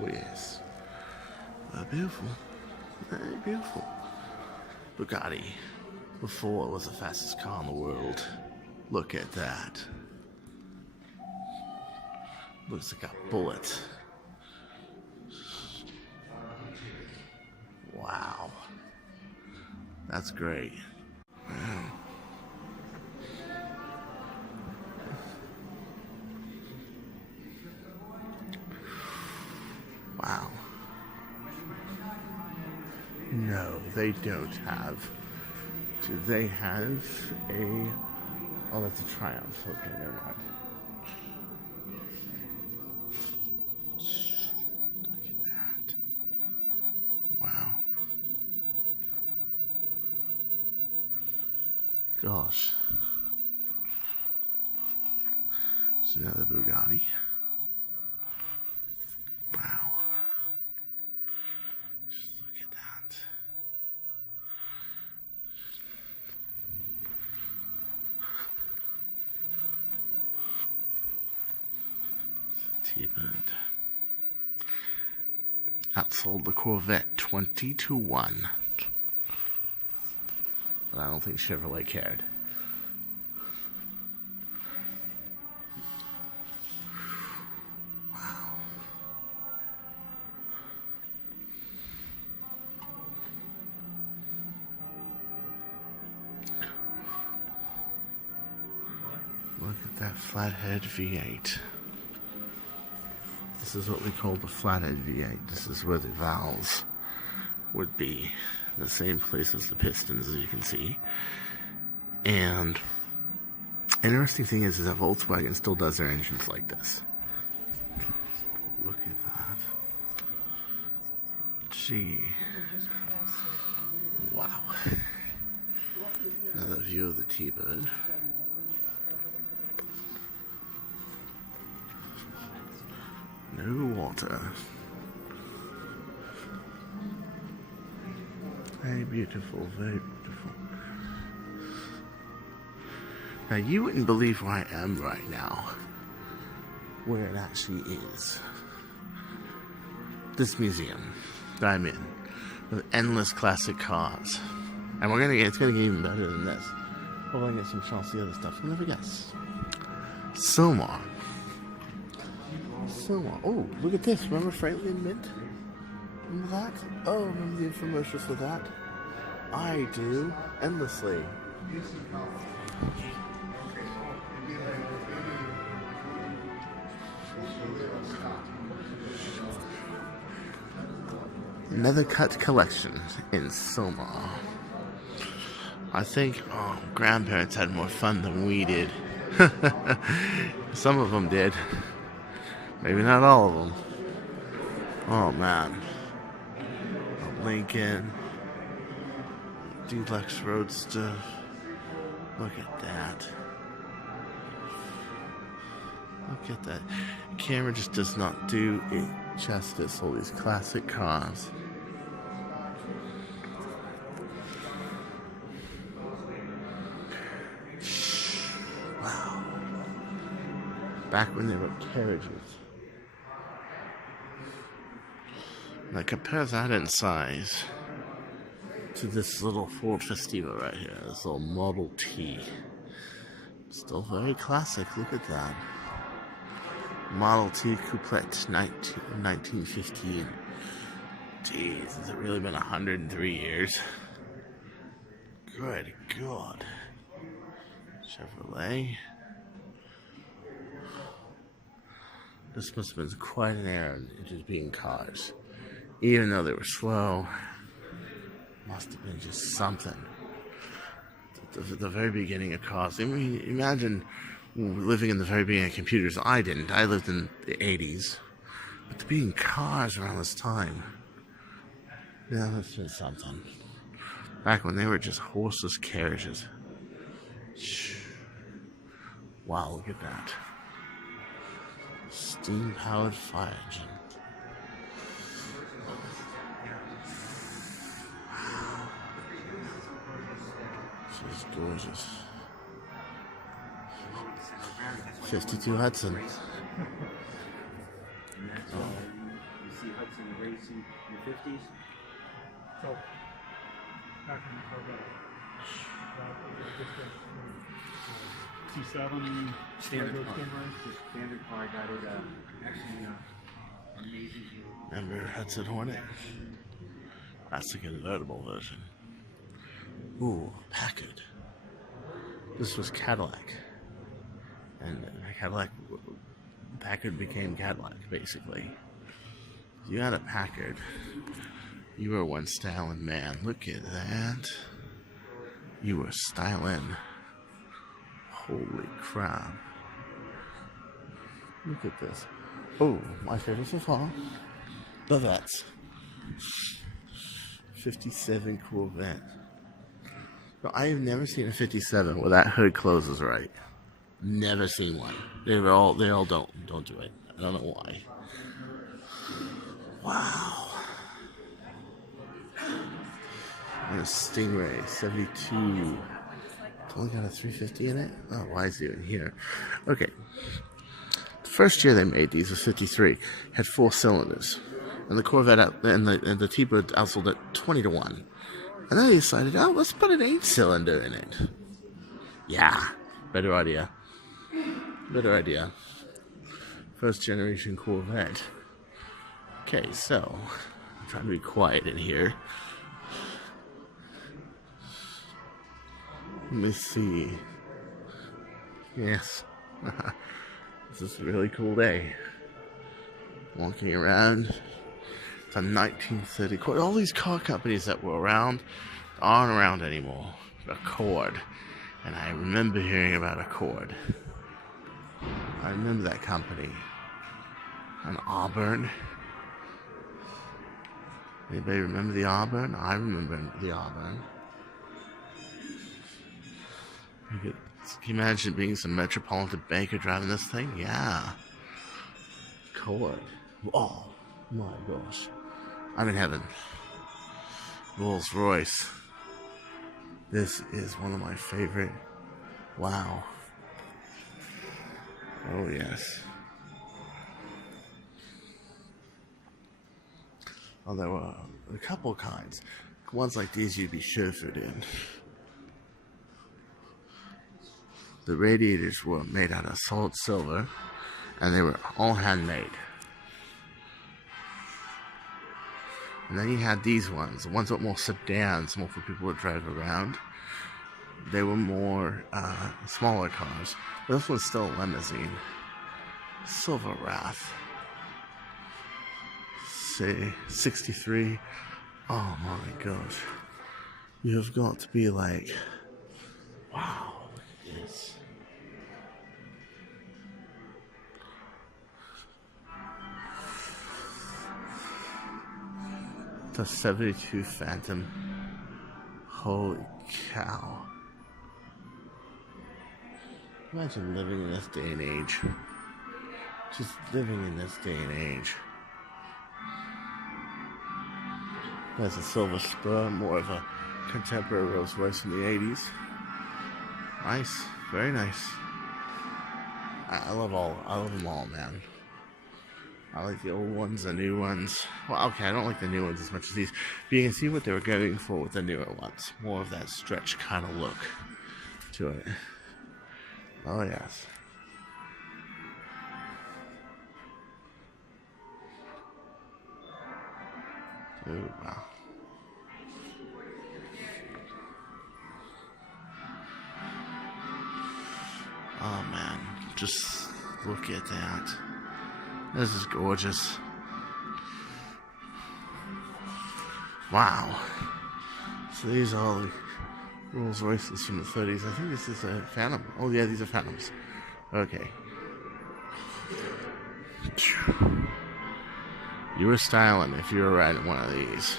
Oh yes. Beautiful. Very beautiful. Bugatti. Before it was the fastest car in the world. Look at that. Looks like a bullet. Wow. That's great. Wow. Wow. No, they don't have. Do they have a... Oh, that's a Triumph. Okay, never mind. Look at that. Wow. Gosh. It's another Bugatti. Wow. Just look at that. It's a T-Bird. Outsold the Corvette 20-1. But I don't think Chevrolet cared. Wow. Look at that flathead V8. This is what we call the flathead V8. This is where the valves would be. The same place as the pistons, as you can see. And an interesting thing is that Volkswagen still does their engines like this. Look at that. Gee. Wow. Another view of the T-Bird. No water. Very beautiful, very beautiful. Now you wouldn't believe where I am right now. Where it actually is. This museum that I'm in. With endless classic cars. And it's gonna get even better than this. Hopefully I get some shots of the other stuff. You'll never guess. Somar. Oh, look at this. Remember Franklin Mint? Remember that? Oh, remember the infomercial for that? I do. Endlessly. Nethercutt collection in Somar. I think grandparents had more fun than we did. Some of them did. Maybe not all of them. Oh man. A Lincoln. Deluxe Roadster. Look at that. Look at that. The camera just does not do it justice. All these classic cars. Wow. Back when they were carriages. Now compare that in size to this little Ford Festiva right here, this little Model T. Still very classic, look at that. Model T Couplet 1915. Jeez, has it really been 103 years? Good God. Chevrolet. This must have been quite an errand, it just being cars. Even though they were slow, must have been just something. The very beginning of cars. I mean, imagine living in the very beginning of computers. I didn't. I lived in the 80s. But to be in cars around this time, yeah, that's just something. Back when they were just horseless carriages. Wow, look at that. Steam-powered fire engine. This is gorgeous. 52 Hudson. Oh. racing in the 50s. So, back in the Corvette, T7 Standard regular car. Stingray. The standard car got it actually amazing. Remember Hudson Hornet? That's the convertible version. Ooh, Packard. This was Cadillac. And Packard became Cadillac, basically. You had a Packard. You were one styling man. Look at that. You were styling. Holy crap. Look at this. Oh, my favorite so far. The Vets. 57 Corvette. No, I have never seen a 57 where that hood closes right. Never seen one. They all don't do it. I don't know why. Wow. And a Stingray 72. It's only got a 350 in it? Oh, why is it even here? Okay. The first year they made these was 53. Had 4 cylinders. And the Corvette and the T-Bird outsold at 20-1. And then they decided, oh, let's put an 8-cylinder in it. Yeah. Better idea. Better idea. First generation Corvette. Okay, so I'm trying to be quiet in here. Let me see. Yes. This is a really cool day. Walking around. It's a 1930 Accord. All these car companies that were around aren't around anymore. Accord. And I remember hearing about Accord. I remember that company. An Auburn. Anybody remember the Auburn? I remember the Auburn. Can you imagine being some metropolitan banker driving this thing? Yeah. Accord. Oh my gosh. I'm in heaven. Rolls Royce. This is one of my favorite. Wow. Oh yes. Oh, there were a couple kinds. Ones like these you'd be chauffeured in. The radiators were made out of solid silver, and they were all handmade. And then you had these ones. The ones with more sedans, more for people to drive around. They were more smaller cars. But this one's still a limousine. Silver Wrath. Say 63. Oh my gosh. You have got to be like, wow, look at this. The 72 Phantom. Holy cow. Imagine living in this day and age. Just living in this day and age. There's a Silver Spur, more of a contemporary Rolls Royce from the 80s. Nice, very nice. I love them all, man. I like the old ones, the new ones. Well, okay, I don't like the new ones as much as these. But you can see what they were going for with the newer ones. More of that stretch kind of look to it. Oh, yes. Oh, wow. Oh, man. Just look at that. This is gorgeous. Wow. So these are all the Rolls Royces from the 30s. I think this is a Phantom. Oh, yeah, these are Phantoms. Okay. You were styling if you were riding one of these.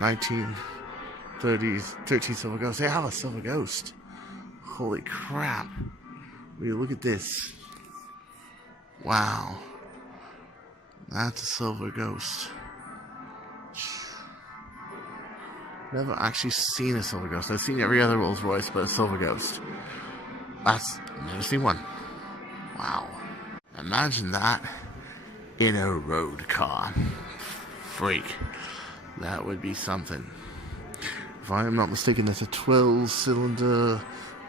1930s, 13 Silver Ghost. They have a Silver Ghost. Holy crap. Will you look at this? Wow. That's a Silver Ghost. Never actually seen a Silver Ghost. I've seen every other Rolls Royce, but a Silver Ghost. I've never seen one. Wow. Imagine that in a road car. freak. That would be something. If I am not mistaken, that's a 12-cylinder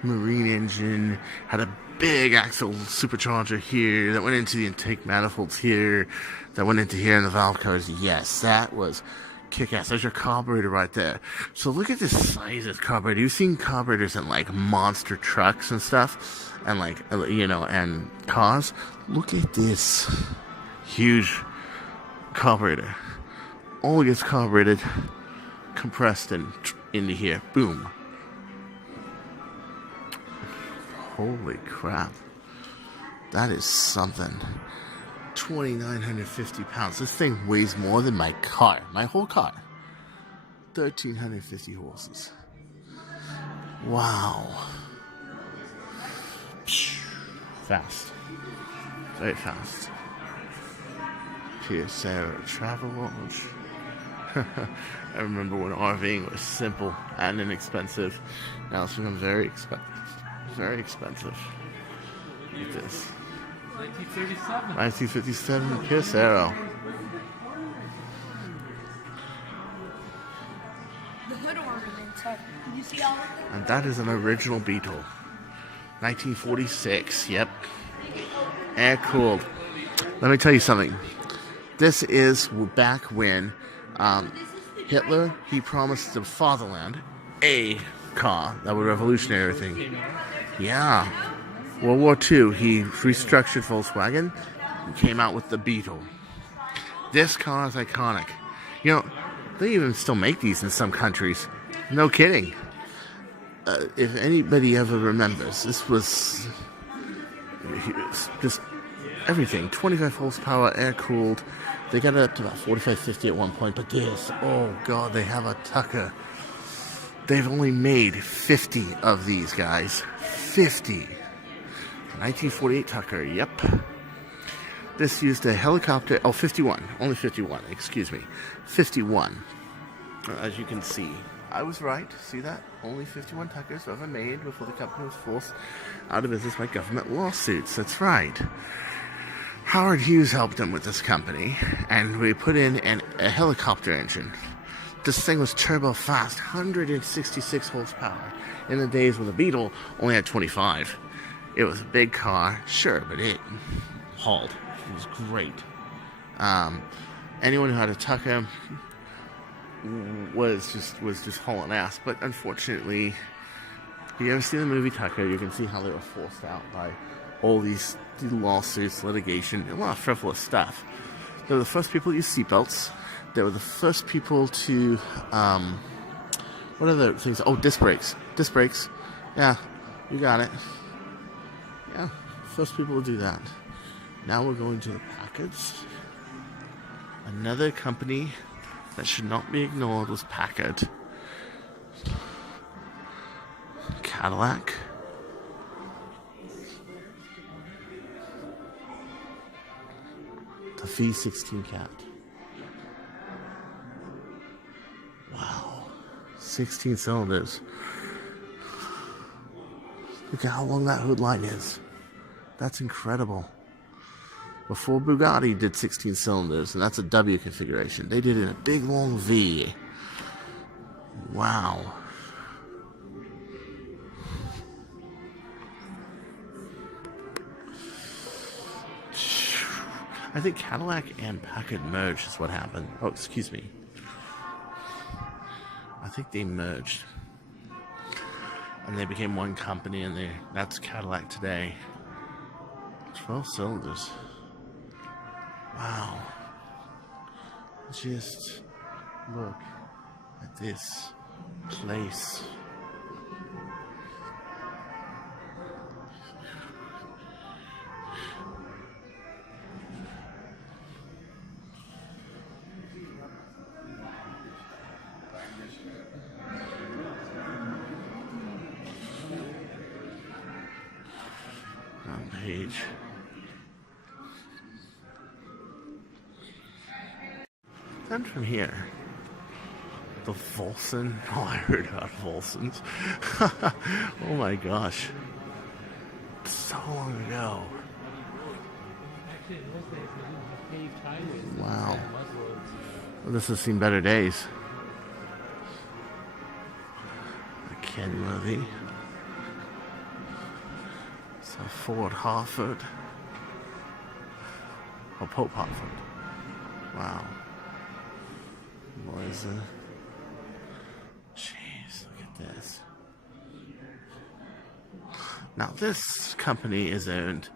marine engine. Had a big axle supercharger here that went into the intake manifolds here, that went into here in the valve covers. Yes, that was kick-ass. There's your carburetor right there. So look at this size of carburetor. You've seen carburetors in like monster trucks and stuff, and like, you know, and cars. Look at this huge carburetor. All gets carbureted, compressed, and into here. Boom. Holy crap. That is something. 2,950 pounds. This thing weighs more than my car. My whole car. 1,350 horses. Wow. Fast. Very fast. Pierce Travel Lodge. I remember when RVing was simple and inexpensive. Now it's become very expensive. Very expensive. Look at this. 1937. 1957 Pierce Arrow. The hood ornaments are. Did you see all of them? And that is an original Beetle. 1946. Yep. Air cooled. Let me tell you something. This is back when Hitler, he promised the fatherland a car that would revolutionize everything. Yeah. World War II, he restructured Volkswagen and came out with the Beetle. This car is iconic. You know, they even still make these in some countries. No kidding. If anybody ever remembers, this was just everything. 25 horsepower, air-cooled. They got it up to about 45, 50 at one point. But this, oh God, they have a Tucker. They've only made 50 of these, guys. 50. 1948 Tucker, yep. This used a helicopter, 51. Only 51, excuse me. 51. As you can see. I was right. See that? Only 51 Tuckers were ever made before the company was forced out of business by government lawsuits. That's right. Howard Hughes helped them with this company, and we put in a helicopter engine. This thing was turbo fast, 166 horsepower. In the days when the Beetle only had 25. It was a big car, sure, but it hauled. It was great. Anyone who had a Tucker was just hauling ass. But unfortunately, if you ever see the movie Tucker, you can see how they were forced out by all these lawsuits, litigation, a lot of frivolous stuff. They were the first people to use seatbelts. They were the first people to, what other things? Oh, disc brakes. Disc brakes. Yeah, you got it. Yeah, first people to do that. Now we're going to the Packards. Another company that should not be ignored was Packard. Cadillac. The V16 Cat. Wow. 16 cylinders. Look at how long that hood line is. That's incredible. Before Bugatti did 16 cylinders, and that's a W configuration. They did it in a big long V. Wow. I think Cadillac and Packard merged is what happened. Oh, excuse me. I think they merged. And they became one company, and that's Cadillac today. 12 cylinders. Wow. Just look at this place. On page. Then from here, the Volson. Oh, I heard about Volsons. Oh my gosh. So long ago. Wow. Well, this has seen better days. The Kenworthy. So Ford Harford. Oh, Pope Harford. Wow. What is it? Jeez, look at this. Now this company is owned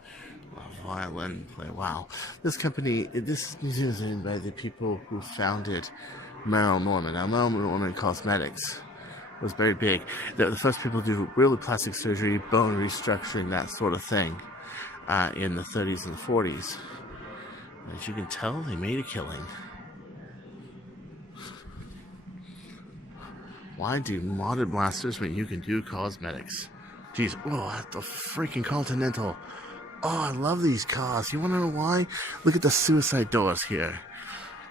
violin player. Wow. This museum is owned by the people who founded Merrill Norman. Now Merrill Norman Cosmetics was very big. They were the first people to do really plastic surgery, bone restructuring, that sort of thing, in the 30s and the 40s. As you can tell, they made a killing. Why do modded blasters when you can do cosmetics? Jeez, oh, the freaking Continental. Oh, I love these cars. You want to know why? Look at the suicide doors here.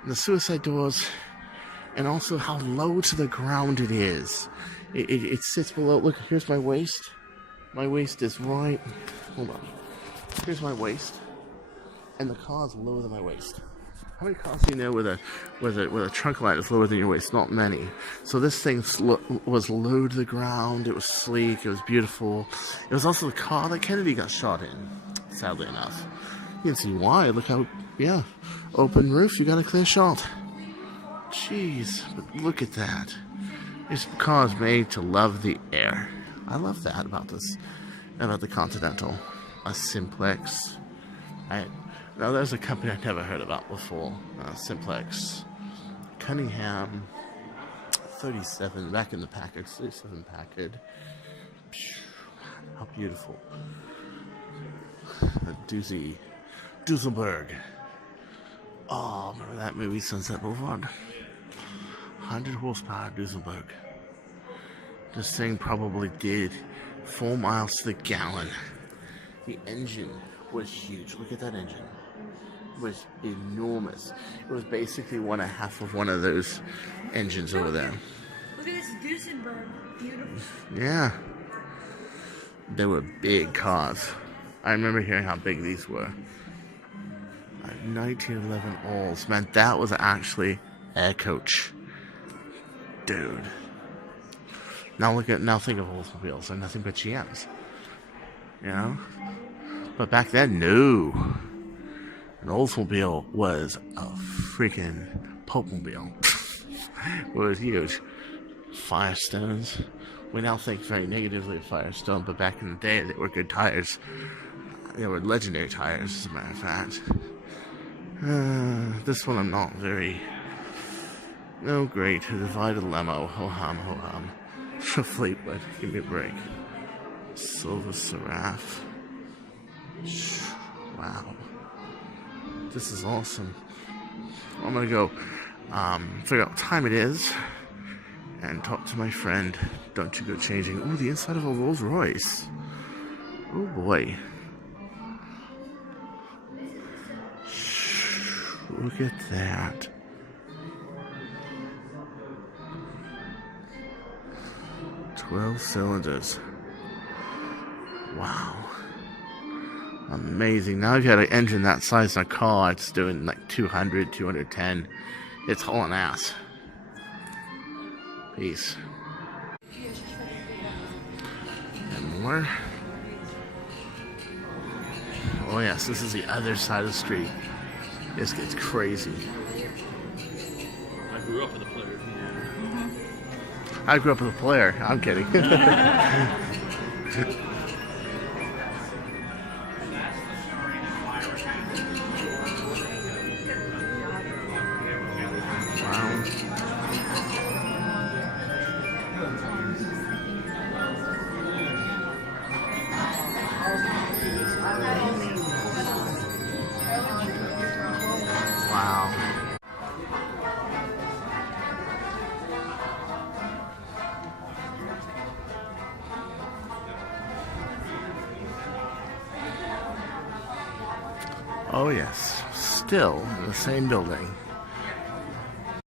The suicide doors, and also how low to the ground it is. It sits below. Look, here's my waist. My waist is right. Hold on. Here's my waist, and the car's lower than my waist. How many cars do you know with a trunk light is lower than your waist? Not many. So this thing was low to the ground. It was sleek. It was beautiful. It was also the car that Kennedy got shot in. Sadly enough, you can see why. Look how, yeah, open roof. You got a clear shot. Jeez, but look at that. This car is made to love the air. I love that about this, about the Continental, a Simplex. Now there's a company I've never heard about before. Simplex, Cunningham, 37 back in the Packard, 37 Packard. How beautiful. Dueselberg. Oh, remember that movie, Sunset Boulevard? 100 horsepower Dueselberg. This thing probably did 4 miles to the gallon. The engine was huge. Look at that engine. It was enormous. It was basically half of one of those engines over there. Look at this Duesenberg. Beautiful. Yeah. They were big cars. I remember hearing how big these were. 1911 Olds. Man, that was actually a coach. Dude. Now think of Oldsmobiles. They're nothing but GMs. You know? But back then, no. An Oldsmobile was a freaking Popemobile. It was huge. Firestones. We now think very negatively of Firestone, but back in the day, they were good tires. They were legendary tires, as a matter of fact. This one I'm not very... No, great. A divided lemo. Ho-hum, ho-hum. Fleetwood, give me a break. Silver Seraph. Wow. This is awesome. I'm gonna go figure out what time it is and talk to my friend. Don't you go changing. Ooh, the inside of a Rolls Royce. Oh boy. Look at that. "12 cylinders. Wow. Amazing. Now if you had an engine that size in a car, it's doing like 200, 210. It's hauling ass. Peace. And more. Oh yes, this is the other side of the street. This gets crazy. I grew up with a player. I grew up with a player. I'm kidding. Wow. Oh yes, still in the same building.